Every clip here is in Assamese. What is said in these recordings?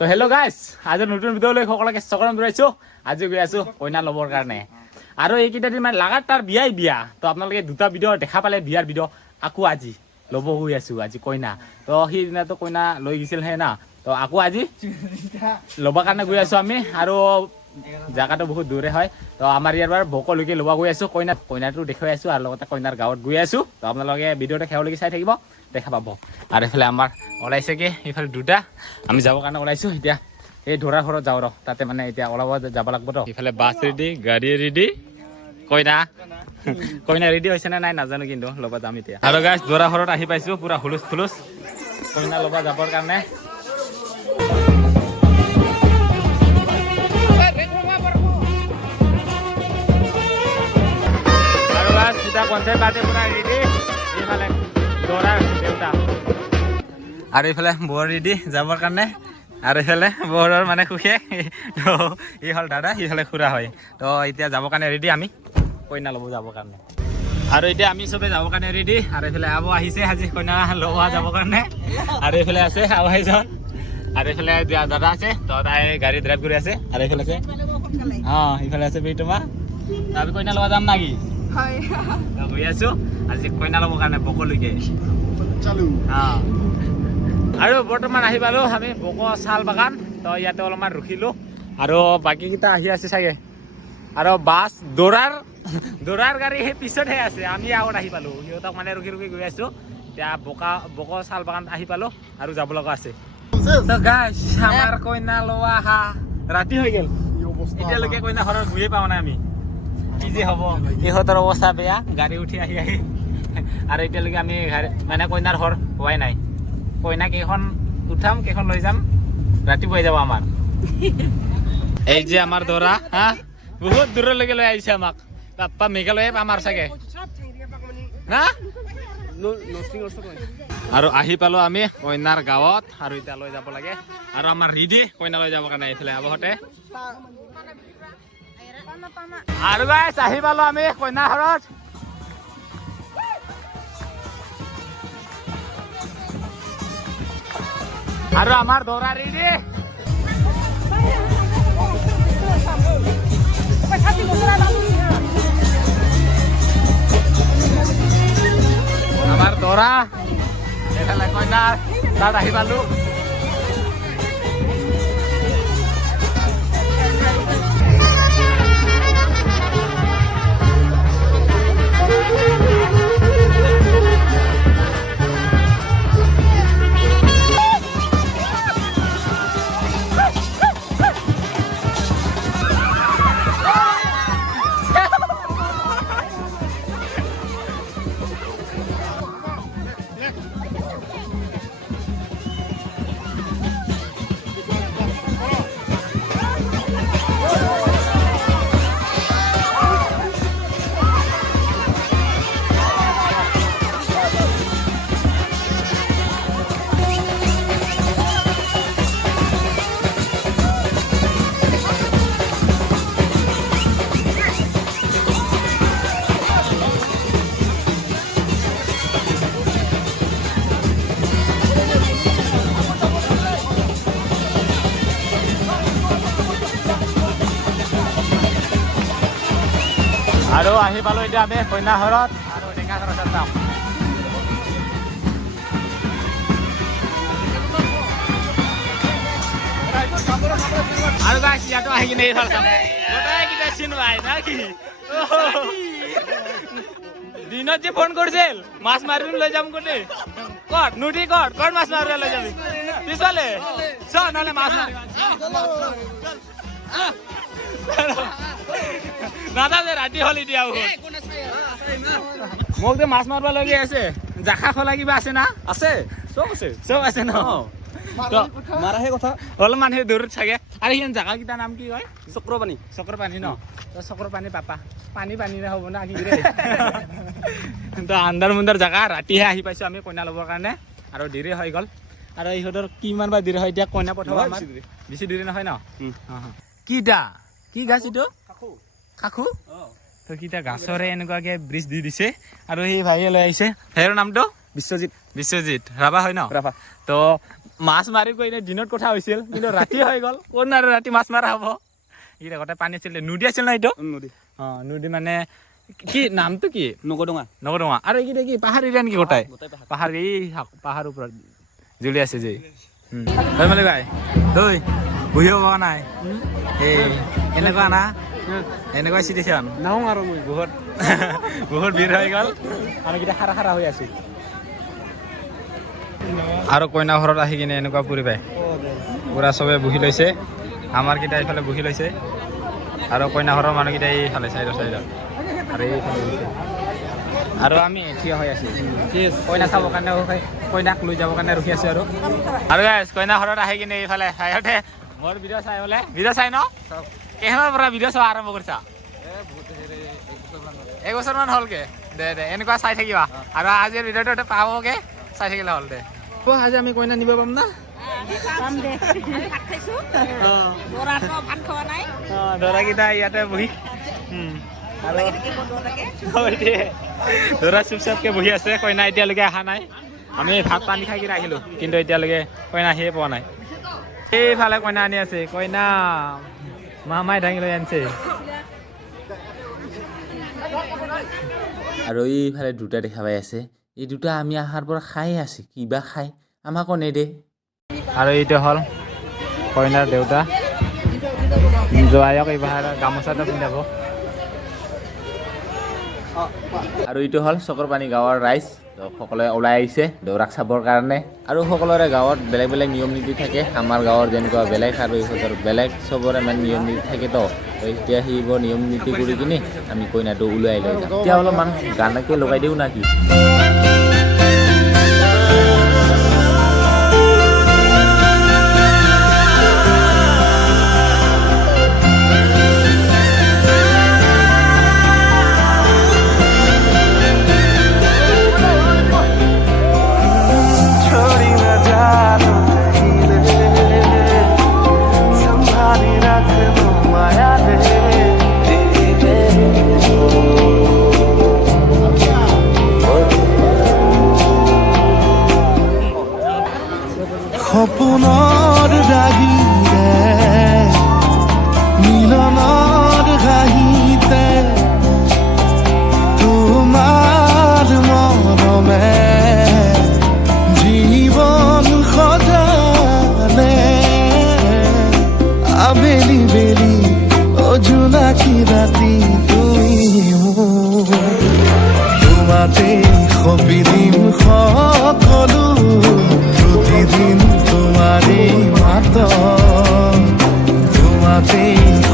তো হেল্ল' গাইজ, আজি নতুন ভিডিঅ'লৈ সকলোকে স্বাগতম জনাইছোঁ। আজি গৈ আছোঁ কইনা ল'বৰ কাৰণে, আৰু এইকেইটা দিন মানে লাগাতাৰ বিয়া। তো আপোনালোকে দুটা ভিডিঅ' দেখা পালে বিয়াৰ ভিডিঅ'। আকৌ আজি ল'ব গৈ আছোঁ, আজি কইনা। তো সেইদিনাতো কইনা লৈ গৈছিলহে না, তো আকৌ আজি ল'বৰ কাৰণে গৈ আছোঁ আমি। আৰু জেগাটো বহুত দূৰে হয়, তো আমাৰ ইয়াৰ পৰা ভকলৈকে ল'ব গৈ আছোঁ কইনাটো দেখুৱাই আছোঁ, আৰু লগতে কইনাৰ গাঁৱত গৈ আছোঁ। তো আপোনালোকে ভিডিঅ'টো শেষলৈকে চাই থাকিব, দেখা পাব। আৰু এইফালে আমাৰ ওলাইছে কি, এইফালে দুটা আমি যাবৰ কাৰণে ওলাইছোঁ। এতিয়া এই ধৰা ঘৰত যাওঁ তাতে মানে এতিয়া ওলাব যাব লাগিব। তো ইফালে বাছ ৰেডি, গাড়ী ৰেডি, কইনা ৰেডি হৈছে নে নাই নাজানো, কিন্তু ল'ব যাম এতিয়া। আৰু গাইজ ধৰা ঘৰত আহি পাইছোঁ, পুৰা হুলুচ থুলুচ কইনা ল'ব যাবৰ কাৰণে। আৰু গাইজ দুটা কনচাৰ্ট পাৰ্টি পুৰা ৰেডি, এইফালে দৰাৰ দেউতা আৰু এইফালে বৰ ৰেডি যাবৰ কাৰণে। আৰু এইফালে বৰৰ মানে সুখে, তো ই হ'ল দাদা, সিফালে খুৰা হয়। তো এতিয়া যাবৰ কাৰণে ৰেডি আমি কইনা ল'ব যাবৰ কাৰণে। আৰু এতিয়া আমি চবে যাবৰ কাৰণে ৰেডি। আৰু এইফালে আবু আহিছে আজি কইনা ল'ব যাবৰ কাৰণে। আৰু এইফালে আছে আবু এজন, আৰু এইফালে দাদা আছে, তো তাই গাড়ী ড্ৰাইভ কৰি আছে। আৰু এইফালে আছে সিফালে আছে বেইটোমা। আমি কইনা ল'ব যাম নাকি? গৈ আছোঁ আজি কইনা ল'বৰ কাৰণে বকলৈকে। আৰু বৰ্তমান আহি পালোঁ আমি বক চাল বাগান। তো ইয়াতে অলপমান ৰখিলোঁ, আৰু বাকীকেইটা আহি আছে চাগে। আৰু বাছ দৌৰাৰ গাড়ী সেই পিছতহে আছে, আমি আগত আহি পালোঁ। সিহঁতক মানে ৰখি গৈ আছোঁ। এতিয়া বক চাল বাগান আহি পালোঁ, আৰু যাব লগা আছে। তো গাইছ, আমাৰ কইনা লোৱা ৰাতি হৈ গ'ল, এতিয়ালৈকে কইনা ঘৰত ঘূৰিয়ে পাওঁ নাই আমি। কি যে হ'ব, ইহঁতৰ অৱস্থা বেয়া, গাড়ী উঠি আহি আৰু এতিয়ালৈকে আমি মানে কইনাৰ ঘৰ হোৱাই নাই। কইনা কেইখন উঠাম, কেইখন লৈ যাম, ৰাতিপুৱাই যাব আমাৰ। এই যে আমাৰ দৰা বহুত দূৰলৈকে লৈ আহিছে আমাক। বাপ্পা মেঘালয়ে আমাৰ চাগে না। আৰু আহি পালোঁ আমি কইনাৰ গাঁৱত, আৰু এতিয়া লৈ যাব লাগে। আৰু আমাৰ ৰেডি কইনা লৈ যাব কাৰণে এইফালে আবহতে। আৰু গাইছ আহি পালোঁ আমি কইনা ঘৰত। আৰু আমাৰ দৰা ৰেডি। আমাৰ দৰা এইফালে কইনাৰ তাত আহি পালোঁ। আৰু আহি পালোঁ এতিয়া আমি কইনা ঘৰত, আৰু ডেকা ঘৰত যাম। আৰু গাইছ ইয়াতো আহি কিনে এইফালে চাম, গোটেইকেইটা চিনবাই না কি? দিনত যে ফোন কৰিছিল মাছ মাৰিব লৈ যাম কোনে, ক'ত নুঠি ক'ত মাছ মাৰিব লৈ যাবি? পিছফালে চ নহ'লে মাছ মাৰিব নাযাওঁ, ৰাতি হ'ল এতিয়া। মোক যে মাছ মাৰিব লগি আছে, জাখা খোলা কিবা আছে না? আছে, চব আছে ন? মাৰাহে কথা অলপমান সেই দূৰত চাগে। আৰু সেই জাগাকেইটাৰ নাম কি হয়? চক্ৰপানী ন? চক্ৰপানী পানী হ'ব না কি? তো আন্ধাৰ মুন্ধাৰ জাগা, ৰাতিহে আহি পাইছোঁ আমি কইনা ল'বৰ কাৰণে, আৰু দেৰি হৈ গ'ল। আৰু ইহঁতৰ কিমান বা দেৰি হয় এতিয়া কইনা পঠাব আমাৰ? বেছি দেৰি নহয় ন? কি গাছ এইটো? কাকু? তো কিটা গাছৰে এনেকুৱাকে ব্ৰিজ দি দিছে। আৰু সেই ভাইয়ে লৈ আহিছে, ভাইৰ নামটো বিশ্বজিৎ। ৰাভা হয় ন? ৰাভা। তো মাছ মাৰি কৈ দিনত কথা হৈছিল কিন্তু ৰাতি হৈ গ'ল কোন আৰু ৰাতি মাছ মাৰা হ'ব এইকেইটা গোটেই পানী আছিল নদী আছিল না এইটো নদী নদী মানে কি নামটো কি নগদঙা আৰু এইকেইটা কি পাহাৰ এৰিয়া নেকি গোটাই পাহাৰ এই পাহাৰ ওপৰত জ্বলি আছে যে মানে ভাই তই বহিব পৰা নাই এই এনেকুৱা না এনেকুৱা চিটুৱেশ্যন নাহোঁ আৰু মই বহুত বহুত ভিৰ হৈ গ'ল আমি কেইটা খাৰা খাৰা হৈ আছো আৰু কইনা ঘৰত আহি কিনে এনেকুৱা পৰিৱেশ পুৰা চবে বহি লৈছে আমাৰ কেইটা এইফালে বহি লৈছে আৰু কইনা ঘৰৰ মানুহকেইটা এইফালে চাইডত আৰু এইফালে গৈছে আৰু আমি থিয় হৈ আছো কইনা চাবৰ কাৰণে কইনাক লৈ যাবৰ কাৰণে ৰখি আছো আৰু গাইজ কইনা ঘৰত আহি কিনে এইফালে চাইতে মোৰ ভিডিঅ' চাই বোলে ভিডিঅ' চাই ন কেহনৰ পৰা ভিডিঅ' চোৱা আৰম্ভ কৰিছা 1 বছৰমান হ'লগে দে এনেকুৱা চাই থাকিবা আৰু আজিৰ ভিডিঅ'টো পাবগে চাই থাকিলে হ'ল দে আজি আমি কইনা নিব পাম না দৰাকেইটা ইয়াতে বহি দৰা চুপ চাপকে বহি আছে কইনা এতিয়ালৈকে অহা নাই আমি ভাত পানী খাই কিনে আহিলো কিন্তু এতিয়ালৈকে কইনা আহিয়ে পোৱা নাই এইফালে কইনা আনি আছে কইনা মামাই দাঙি লৈ আনিছে আৰু এইফালে দুটা দেখা পাই আছে এই দুটা আমি আহাৰ পৰা খাই আছে কিবা খাই আমাকো নেদে আৰু এইটো হ'ল কইনাৰ দেউতা জোৱাইক এইবাৰ গামোচাটো পিন্ধাব আৰু এইটো হ'ল চকৰপানী গাঁৱৰ ৰাইজ সকলোৱে ওলাই আহিছে দৌৰাক চাবৰ কাৰণে আৰু সকলোৰে গাঁৱত বেলেগ বেলেগ নিয়ম নীতি থাকে আমাৰ গাঁৱৰ যেনেকুৱা বেলেগ আৰু ইহঁতৰ বেলেগ চবৰে মানে নিয়ম নীতি থাকে তো এতিয়া সেইবোৰ নিয়ম নীতি কৰি কিনে আমি কইনাটো ওলাই লৈ যাম এতিয়া অলপমান গানকে লগাই দিওঁ না কি সপোনৰ ৰাগিৰে মিলনৰ হাঁহিতে তোমাৰ মৰমে জীৱন সজালে আবেলি বেলি অজোনাকী ৰাতি তুমি তোমাতে সবিদিন সকলো প্ৰতিদিন তোমাৰে মাত তোমাতে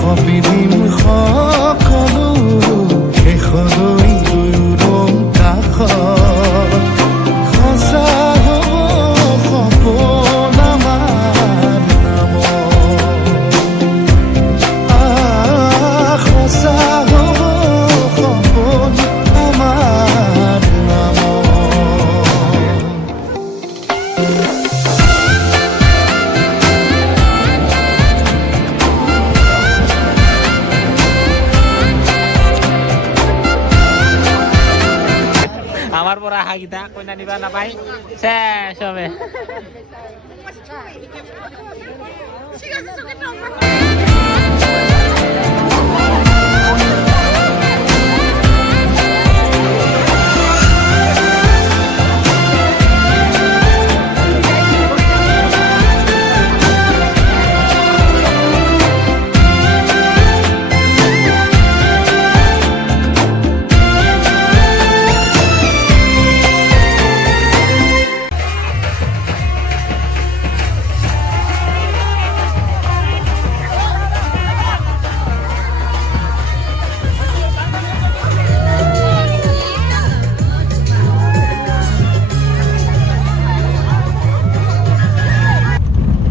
সবিদিন সকলো শেষলৈ দুয়োৰং কাষ সঁচা হ'ব সপোন আমাৰ নাম সঁচা হ'ব সপোন আমাৰ নাম আমাৰ পৰা আহা গীতা কইনা নিবা নাপায় চেছ চবে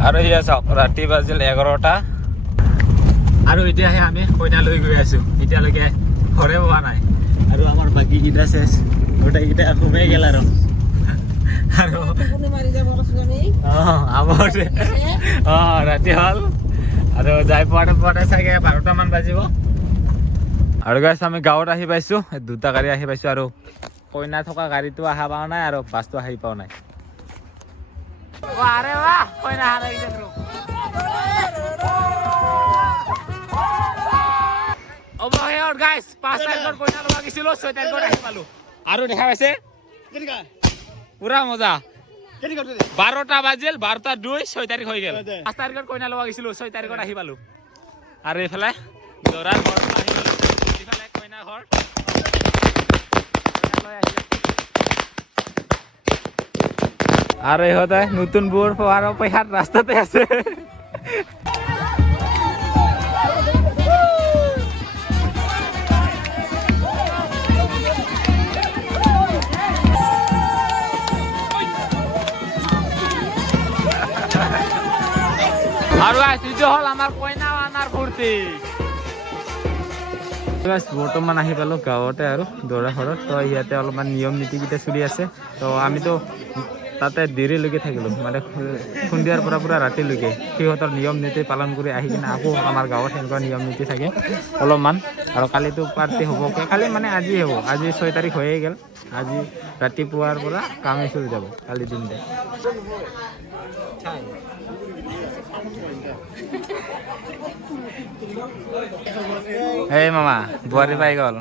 আৰু সেয়া চাওক ৰাতি বাজিল 11টা আৰু এতিয়াহে আমি কইনা লৈ গৈ আছো এতিয়ালৈকে ঘৰে পোৱা নাই আৰু আমাৰ বাকী কেইটা চেছ গোটেইকেইটা সোমাই গেল আৰু ৰাতি হ'ল আৰু যাই পোৱাতে চাগে 12টামান বাজিব আৰু গাইছ আমি গাঁৱত আহি পাইছো দুটা গাড়ী আহি পাইছো আৰু কইনা থকা গাড়ীটো অহা পোৱা নাই আৰু বাছটো আহি পোৱা নাই আৰে বাহ কইনা হাৰাই গেল অবহেয়ৰ গাইস 5 তাৰিখৰ কইনা লবা গিছিলো 6 তাৰিখৰ আহি পালো আৰু দেখা পাইছে পুৰা মজা 12টা বাজিল 12টা 2 6 তাৰিখ হৈ গেল 5 তাৰিখৰ কইনা লবা গিছিলো 6 তাৰিখৰ আহি পালো আৰু এফালে দৰাৰ ঘৰ আহি পালো এফালে কইনা ঘৰ আৰু ইহঁতে নতুন বোৰ পোৱাৰ অপেক্ষাত ৰাস্তাতে আছে আৰু এইটো হ'ল আমাৰ কইনা আনাৰ ফূৰ্তি বৰ্তমান আহি পালো গাঁৱতে আৰু দৰা ঘৰত তো ইয়াতে অলপমান নিয়ম নীতি কেইটা চলি আছে তো আমিতো তাতে দেৰিলৈকে থাকিলোঁ মানে সন্ধিয়াৰ পৰা পুৰা ৰাতিলৈকে সিহঁতৰ নিয়ম নীতি পালন কৰি আহি কিনে আকৌ আমাৰ গাঁৱত সেনেকুৱা নিয়ম নীতি থাকে অলপমান আৰু কালিতো পাৰ্টি হ'ব কালি মানে আজি হ'ব আজি 6 তাৰিখ হৈয়ে গ'ল আজি ৰাতিপুৱাৰ পৰা কামে চলি যাব কালি দিনতে এই মামা বোৱাৰী পাই গ'ল